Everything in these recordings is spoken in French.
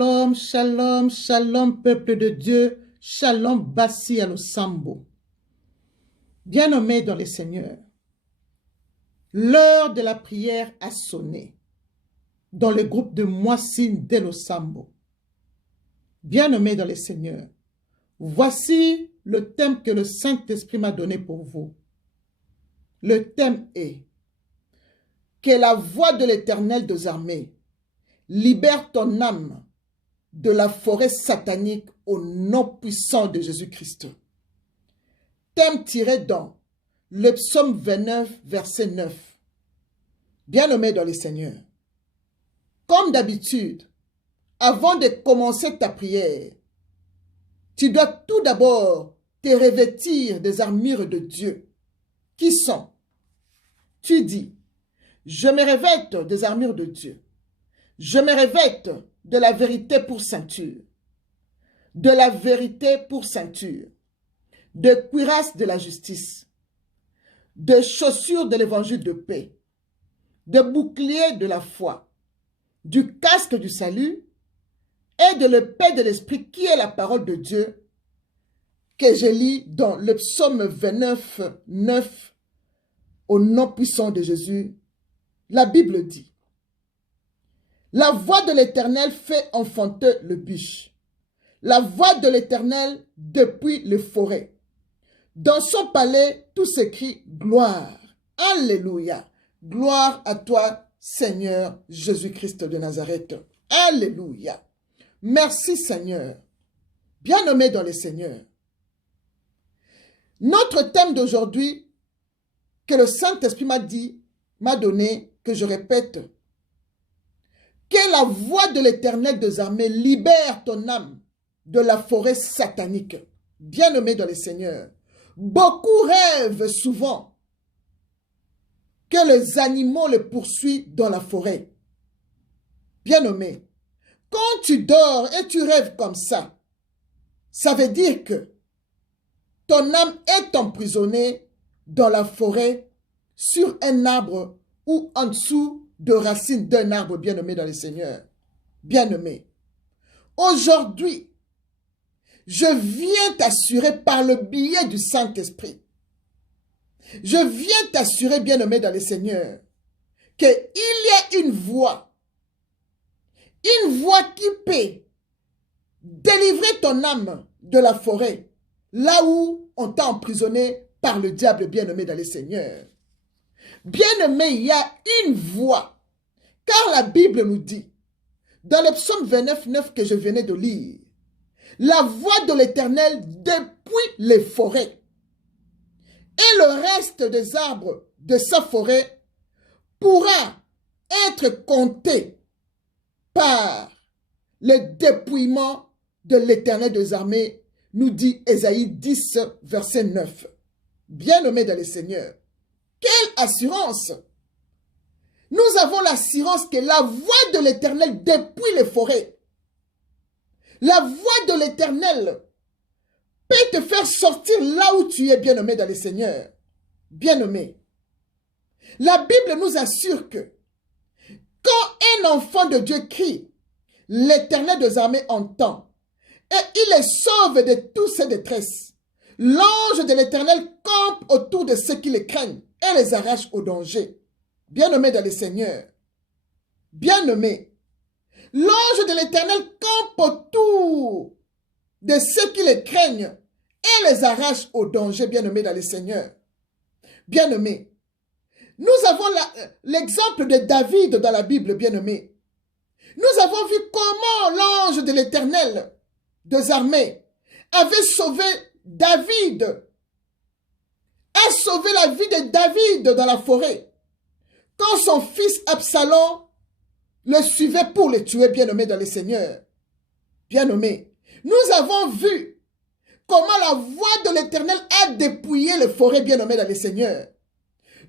Shalom, shalom, shalom, peuple de Dieu, shalom, Bassi Alosambo. Bien-aimés dans les Seigneurs, l'heure de la prière a sonné dans le groupe de Moissine d'Elosambo. Bien-aimés dans les Seigneurs, voici le thème que le Saint-Esprit m'a donné pour vous. Le thème est que la voix de l'Éternel des armées libère ton âme de la forêt satanique au nom puissant de Jésus-Christ. Thème tiré dans le psaume 29, verset 9. Bien-aimé dans le Seigneur, comme d'habitude, avant de commencer ta prière, tu dois tout d'abord te revêtir des armures de Dieu. Qui sont? Tu dis, je me revête des armures de Dieu. Je me revête de la vérité pour ceinture, de la vérité pour ceinture, de cuirasse de la justice, de chaussures de l'évangile de paix, de bouclier de la foi, du casque du salut et de l'épée de l'esprit qui est la parole de Dieu que je lis dans le psaume 29, 9, au nom puissant de Jésus. La Bible dit, la voix de l'Éternel fait enfanter le bush. La voix de l'Éternel depuis les forêts. Dans son palais, tout s'écrie gloire. Alléluia. Gloire à toi, Seigneur Jésus-Christ de Nazareth. Alléluia. Merci, Seigneur. Bien-aimé dans les Seigneurs. Notre thème d'aujourd'hui, que le Saint-Esprit m'a donné, que je répète, que la voix de l'Éternel des armées libère ton âme de la forêt satanique. Bien-aimé dans les Seigneurs, beaucoup rêvent souvent que les animaux les poursuivent dans la forêt. Bien-aimé, quand tu dors et tu rêves comme ça veut dire que ton âme est emprisonnée dans la forêt sur un arbre ou en dessous de racines d'un arbre, bien-aimé dans le Seigneur. Bien-aimé, aujourd'hui, je viens t'assurer par le biais du Saint-Esprit. Je viens t'assurer, bien-aimé dans le Seigneur, qu'il y a une voix qui peut délivrer ton âme de la forêt, là où on t'a emprisonné par le diable, bien-aimé dans le Seigneur. Bien-aimé, il y a une voix, car la Bible nous dit, dans le psaume 29, 9 que je venais de lire, la voix de l'Éternel depuis les forêts et le reste des arbres de sa forêt pourra être compté par le dépouillement de l'Éternel des armées, nous dit Ésaïe 10, verset 9. Bien-aimé dans le Seigneur, quelle assurance! Nous avons l'assurance que la voix de l'Éternel depuis les forêts, la voix de l'Éternel peut te faire sortir là où tu es, bien-aimé dans le Seigneur. Bien-aimé, la Bible nous assure que quand un enfant de Dieu crie, l'Éternel des armées entend et il les sauve de toutes ses détresses. L'ange de l'Éternel campe autour de ceux qui les craignent et les arrache au danger. Bien-aimé dans le Seigneur, bien-aimé, l'ange de l'Éternel campe autour de ceux qui les craignent et les arrache au danger, bien-aimé dans le Seigneur. Bien-aimé, nous avons l'exemple de David dans la Bible, bien-aimé. Nous avons vu comment l'ange de l'Éternel des armées avait sauvé David, a sauvé la vie de David dans la forêt. Quand son fils Absalom le suivait pour le tuer, bien-aimé dans le Seigneur. Bien-aimé, nous avons vu comment la voix de l'Éternel a dépouillé les forêts, bien-aimé dans le Seigneur.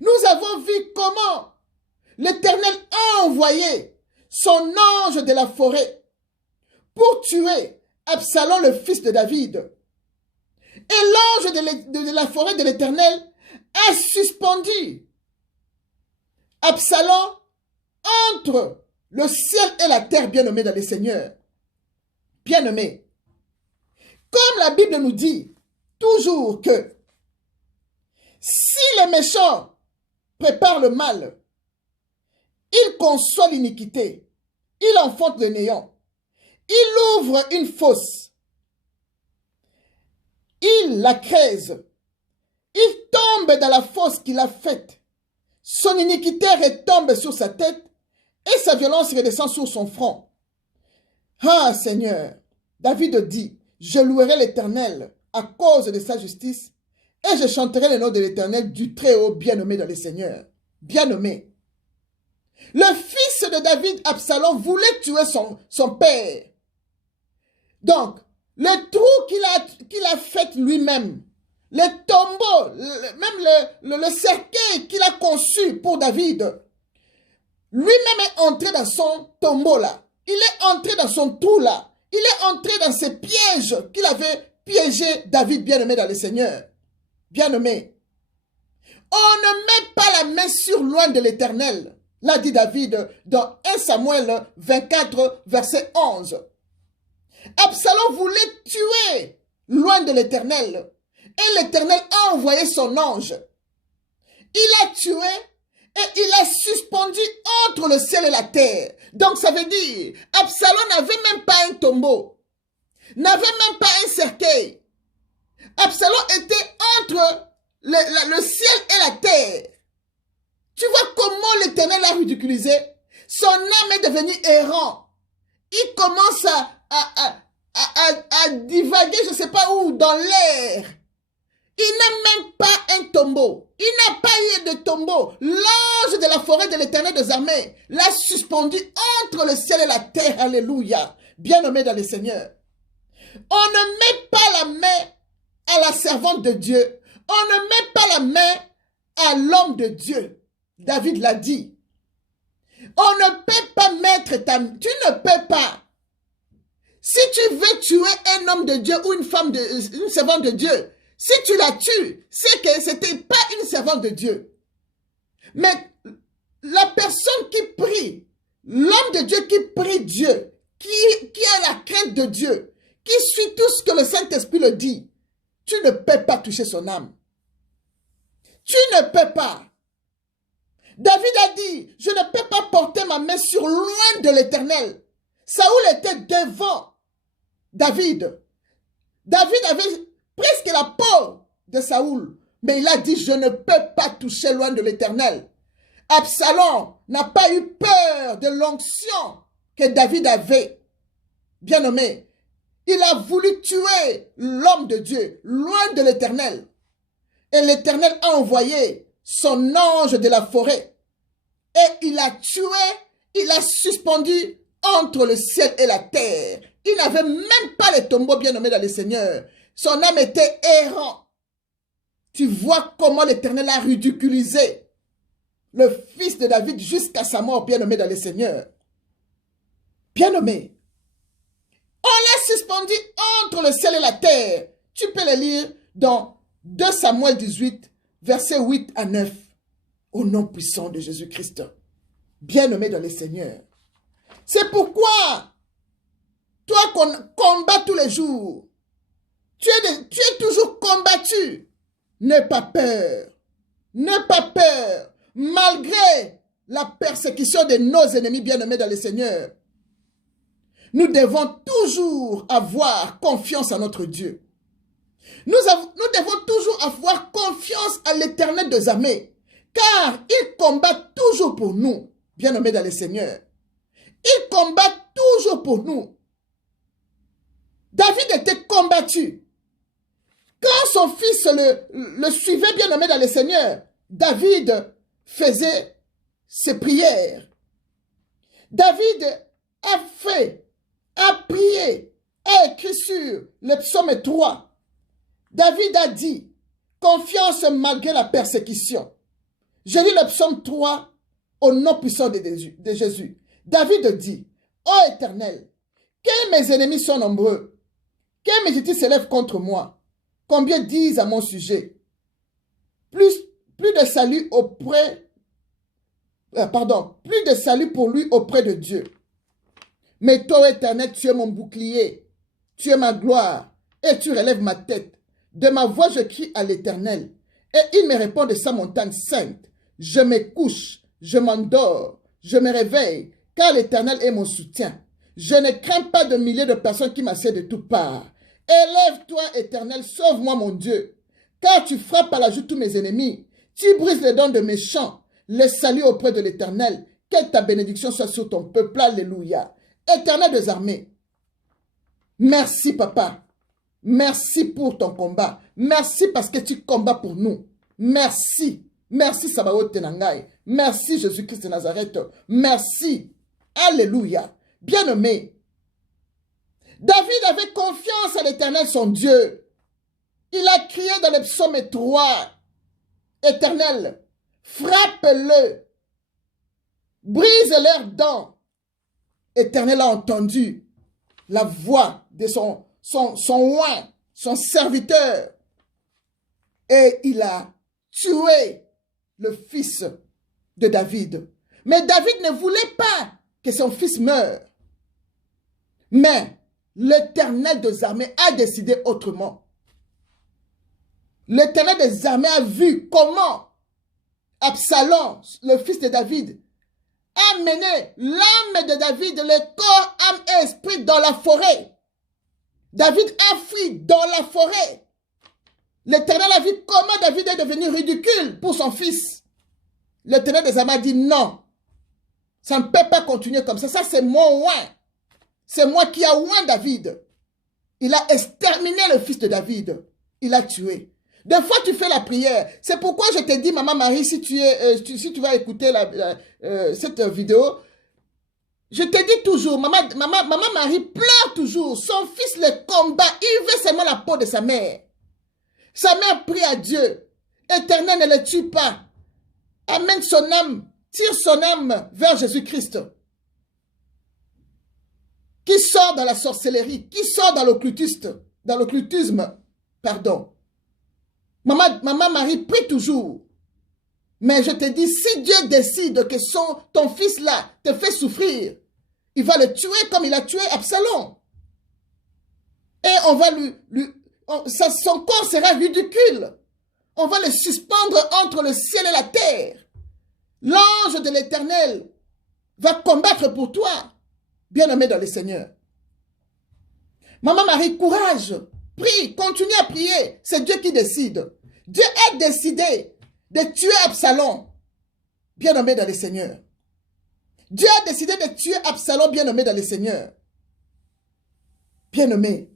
Nous avons vu comment l'Éternel a envoyé son ange de la forêt pour tuer Absalom, le fils de David. Et l'ange de la forêt de l'Éternel a suspendu Absalom entre le ciel et la terre, bien-aimé dans le Seigneur. Bien-aimés, comme la Bible nous dit toujours que si les méchants préparent le mal, ils conçoivent l'iniquité, ils enfantent le néant, ils ouvrent une fosse, ils la creusent, il tombe dans la fosse qu'il a faite. Son iniquité retombe sur sa tête et sa violence redescend sur son front. Ah Seigneur, David dit, je louerai l'Éternel à cause de sa justice et je chanterai le nom de l'Éternel du Très-Haut, bien-nommé dans les seigneurs. Bien-nommé. Le fils de David, Absalom, voulait tuer son père. Donc, le trou qu'il a fait lui-même, le tombeau, même le cercueil qu'il a conçu pour David, lui-même est entré dans son tombeau là. Il est entré dans son trou là. Il est entré dans ces pièges qu'il avait piégé David, bien-aimé dans le Seigneur. Bien-aimé. On ne met pas la main sur loin de l'Éternel, l'a dit David dans 1 Samuel 24, verset 11. Absalom voulait tuer loin de l'Éternel. Et l'Éternel a envoyé son ange. Il a tué et il a suspendu entre le ciel et la terre. Donc ça veut dire, Absalom n'avait même pas un tombeau, n'avait même pas un cercueil. Absalom était entre le ciel et la terre. Tu vois comment l'Éternel l'a ridiculisé? Son âme est devenue errant. Il commence à divaguer, je ne sais pas où, dans l'air. Il n'a même pas un tombeau. Il n'a pas eu de tombeau. L'ange de la forêt de l'Éternel des armées l'a suspendu entre le ciel et la terre. Alléluia. Bien nommé dans le Seigneur. On ne met pas la main à la servante de Dieu. On ne met pas la main à l'homme de Dieu. David l'a dit. On ne peut pas mettre ta... Tu ne peux pas. Si tu veux tuer un homme de Dieu ou une servante de Dieu, si tu la tues, c'est que ce n'était pas une servante de Dieu. Mais la personne qui prie, l'homme de Dieu qui prie Dieu, qui a la crainte de Dieu, qui suit tout ce que le Saint-Esprit le dit, tu ne peux pas toucher son âme. Tu ne peux pas. David a dit, je ne peux pas porter ma main sur loin de l'Éternel. Saoul était devant David. David avait presque la peau de Saoul. Mais il a dit, je ne peux pas toucher loin de l'Éternel. Absalom n'a pas eu peur de l'onction que David avait. Bien nommé. Il a voulu tuer l'homme de Dieu, loin de l'Éternel. Et l'Éternel a envoyé son ange de la forêt. Et il a tué, il a suspendu entre le ciel et la terre. Il n'avait même pas les tombeaux bien nommés dans le Seigneur. Son âme était errant. Tu vois comment l'Éternel a ridiculisé le fils de David jusqu'à sa mort bien nommé dans le Seigneur. Bien nommé. On l'a suspendu entre le ciel et la terre. Tu peux le lire dans 2 Samuel 18, versets 8 à 9. Au nom puissant de Jésus-Christ. Bien nommé dans le Seigneur. C'est pourquoi, toi qu'on combat tous les jours, tu es toujours combattu. N'aie pas peur. N'aie pas peur. Malgré la persécution de nos ennemis bien-aimés dans le Seigneur, nous devons toujours avoir confiance en notre Dieu. Nous devons toujours avoir confiance à l'Éternel des armées, car il combat toujours pour nous, bien-aimés dans le Seigneur. Il combat toujours pour nous. David était combattu. Quand son fils le suivait bien nommé dans le Seigneur, David faisait ses prières. David a prié, a écrit sur le psaume 3. David a dit, confiance malgré la persécution. Je lis le psaume 3 au nom puissant de Jésus. David dit, ô Éternel, que mes ennemis sont nombreux, que mes ennemis s'élèvent contre moi. Combien disent à mon sujet? Plus de salut plus de salut pour lui auprès de Dieu. Mais toi, Éternel, tu es mon bouclier tu es ma gloire, et tu relèves ma tête. De ma voix, je crie à l'Éternel, et il me répond de sa montagne sainte. Je me couche, je m'endors, je me réveille, car l'Éternel est mon soutien. Je ne crains pas de milliers de personnes qui m'assiedent de toutes parts. Élève-toi, Éternel, sauve-moi, mon Dieu, car tu frappes à la joue tous mes ennemis. Tu brises les dents de mes champs, les saluts auprès de l'Éternel. Que ta bénédiction soit sur ton peuple, alléluia. Éternel des armées, merci, papa. Merci pour ton combat. Merci parce que tu combats pour nous. Merci. Merci, Sabaoth Tenangai. Merci, Jésus-Christ de Nazareth. Merci. Alléluia. Bien-aimé, David avait confiance à l'Éternel, son Dieu. Il a crié dans le psaume 3. Éternel, frappe-le. Brise leurs dents. Éternel a entendu la voix de son oint, son serviteur. Et il a tué le fils de David. Mais David ne voulait pas que son fils meure. Mais l'Éternel des armées a décidé autrement. L'Éternel des armées a vu comment Absalom, le fils de David, a mené l'âme de David, le corps, âme et esprit dans la forêt. David a fui dans la forêt. L'Éternel a vu comment David est devenu ridicule pour son fils. L'Éternel des armées a dit non. Ça ne peut pas continuer comme ça. Ça, c'est mon oint. C'est moi qui ai oint David. Il a exterminé le fils de David. Il l'a tué. Des fois, tu fais la prière. C'est pourquoi je te dis, Maman Marie, si tu vas écouter cette vidéo, je te dis toujours, Maman Marie pleure toujours. Son fils le combat. Il veut seulement la peau de sa mère. Sa mère prie à Dieu. Éternel, ne le tue pas. Amène son âme. Tire son âme vers Jésus-Christ. Qui sort dans la sorcellerie. Qui sort dans l'occultisme. Pardon. Maman Marie prie toujours. Mais je te dis, si Dieu décide que ton fils-là te fait souffrir, il va le tuer comme il a tué Absalom. Et on va son corps sera ridicule. On va le suspendre entre le ciel et la terre. L'ange de l'Éternel va combattre pour toi, bien-aimé dans le Seigneur. Maman Marie, courage. Prie, continue à prier. C'est Dieu qui décide. Dieu a décidé de tuer Absalom, bien-aimé dans le Seigneur. Dieu a décidé de tuer Absalom, bien-aimé dans le Seigneur. Bien-aimé,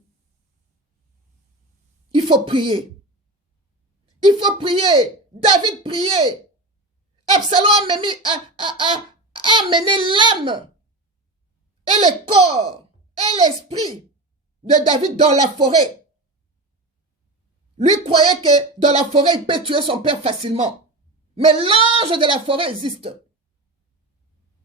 il faut prier. Il faut prier. David priait. Absalom a mené l'âme et le corps et l'esprit de David dans la forêt. Lui croyait que dans la forêt, il peut tuer son père facilement. Mais l'ange de la forêt existe.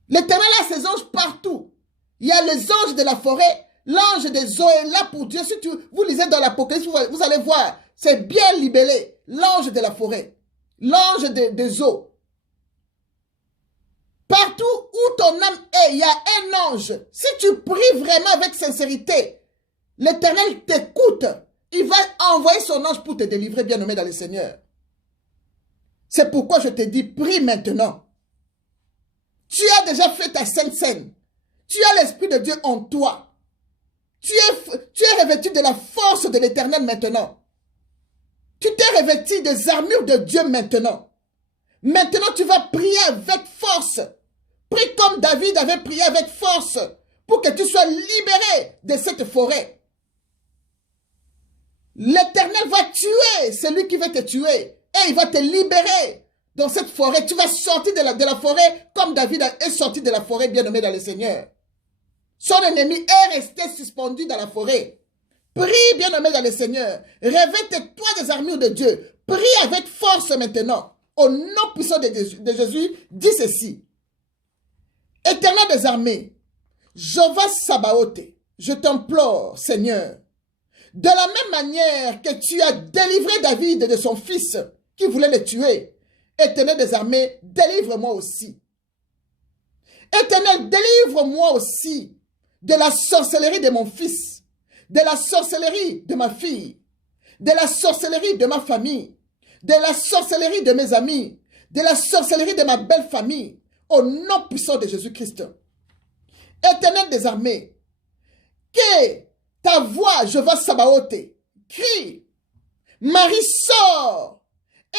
L'Éternel a ses anges partout. Il y a les anges de la forêt. L'ange des eaux est là pour Dieu. Si vous lisez dans l'Apocalypse, vous allez voir. C'est bien libellé. L'ange de la forêt. L'ange des eaux. Partout où ton âme est, il y a un ange. Si tu pries vraiment avec sincérité, l'Éternel t'écoute. Il va envoyer son ange pour te délivrer, bien-aimé dans le Seigneur. C'est pourquoi je te dis, prie maintenant. Tu as déjà fait ta sainte scène. Tu as l'Esprit de Dieu en toi. Tu es revêtu de la force de l'Éternel maintenant. Tu t'es revêtu des armures de Dieu maintenant. Maintenant, tu vas prier avec force. Prie comme David avait prié avec force pour que tu sois libéré de cette forêt. L'Éternel va tuer celui qui veut te tuer et il va te libérer dans cette forêt. Tu vas sortir de la forêt comme David est sorti de la forêt, bien-aimé dans le Seigneur. Son ennemi est resté suspendu dans la forêt. Prie, bien-aimé dans le Seigneur. Revête-toi des armures de Dieu. Prie avec force maintenant. Au nom puissant de Jésus, dis ceci. Éternel des armées, Jéhovah Sabaoth, je t'implore, Seigneur, de la même manière que tu as délivré David de son fils qui voulait le tuer, Éternel des armées, délivre-moi aussi. Éternel, délivre-moi aussi de la sorcellerie de mon fils, de la sorcellerie de ma fille, de la sorcellerie de ma famille, de la sorcellerie de mes amis, de la sorcellerie de ma belle famille, au nom puissant de Jésus-Christ. Éternel des armées, que ta voix, Jéhovah Sabaoth, crie, Marie sort,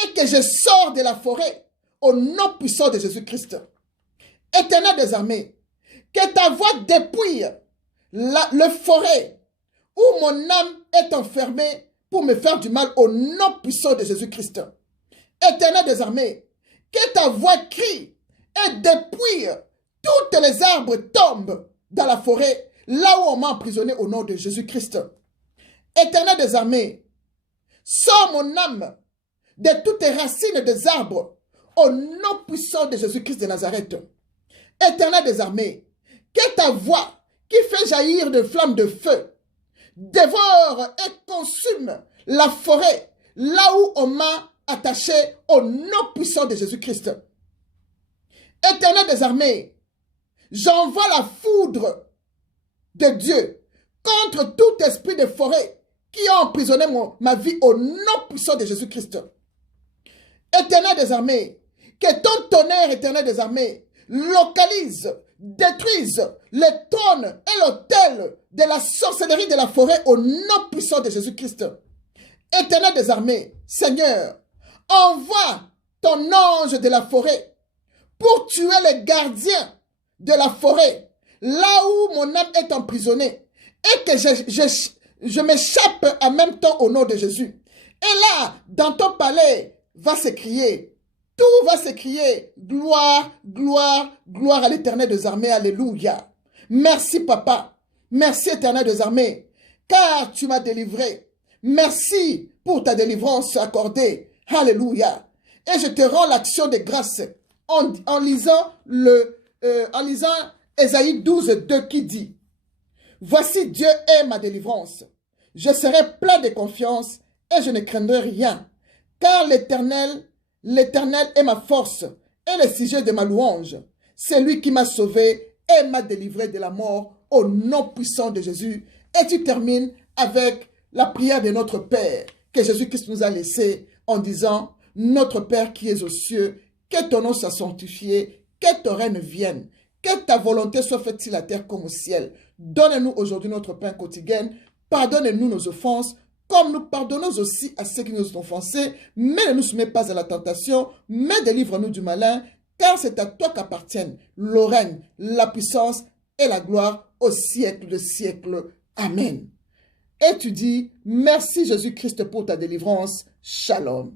et que je sors de la forêt, au nom puissant de Jésus-Christ. Éternel des armées, que ta voix dépouille le forêt où mon âme est enfermée pour me faire du mal au nom puissant de Jésus-Christ. Éternel des armées, que ta voix crie et dépouille toutes les arbres tombent dans la forêt là où on m'a emprisonné au nom de Jésus-Christ. Éternel des armées, sors mon âme de toutes les racines des arbres au nom puissant de Jésus-Christ de Nazareth. Éternel des armées, que ta voix qui fait jaillir de flammes de feu dévore et consume la forêt là où on m'a attaché au nom puissant de Jésus-Christ. Éternel des armées, j'envoie la foudre de Dieu contre tout esprit de forêt qui a emprisonné ma vie au nom puissant de Jésus-Christ. Éternel des armées, que ton tonnerre, éternel des armées, localise, détruise les trônes et l'autel de la sorcellerie de la forêt au nom puissant de Jésus-Christ. Éternel des armées, Seigneur, envoie ton ange de la forêt pour tuer les gardiens de la forêt, là où mon âme est emprisonnée, et que je m'échappe en même temps au nom de Jésus. Et là, dans ton palais, va s'écrier, tout va s'écrier, gloire, gloire, gloire à l'Éternel des armées, alléluia. Merci papa, merci Éternel des armées, car tu m'as délivré. Merci pour ta délivrance accordée, alléluia. Et je te rends l'action de grâce en lisant Ésaïe 12, 2 qui dit, voici Dieu est ma délivrance. Je serai plein de confiance et je ne craindrai rien. Car l'Éternel est ma force et le sujet de ma louange. C'est lui qui m'a sauvé et m'a délivré de la mort au nom puissant de Jésus. Et tu termines avec la prière de notre Père que Jésus-Christ nous a laissé en disant, notre Père qui es aux cieux, que ton nom soit sanctifié, que ton règne vienne, que ta volonté soit faite sur la terre comme au ciel. Donne-nous aujourd'hui notre pain quotidien, pardonne-nous nos offenses, comme nous pardonnons aussi à ceux qui nous ont offensés, mais ne nous soumets pas à la tentation, mais délivre-nous du malin, car c'est à toi qu'appartiennent le règne, la puissance et la gloire au siècle de siècles. Amen. Et tu dis, merci Jésus-Christ pour ta délivrance. Shalom.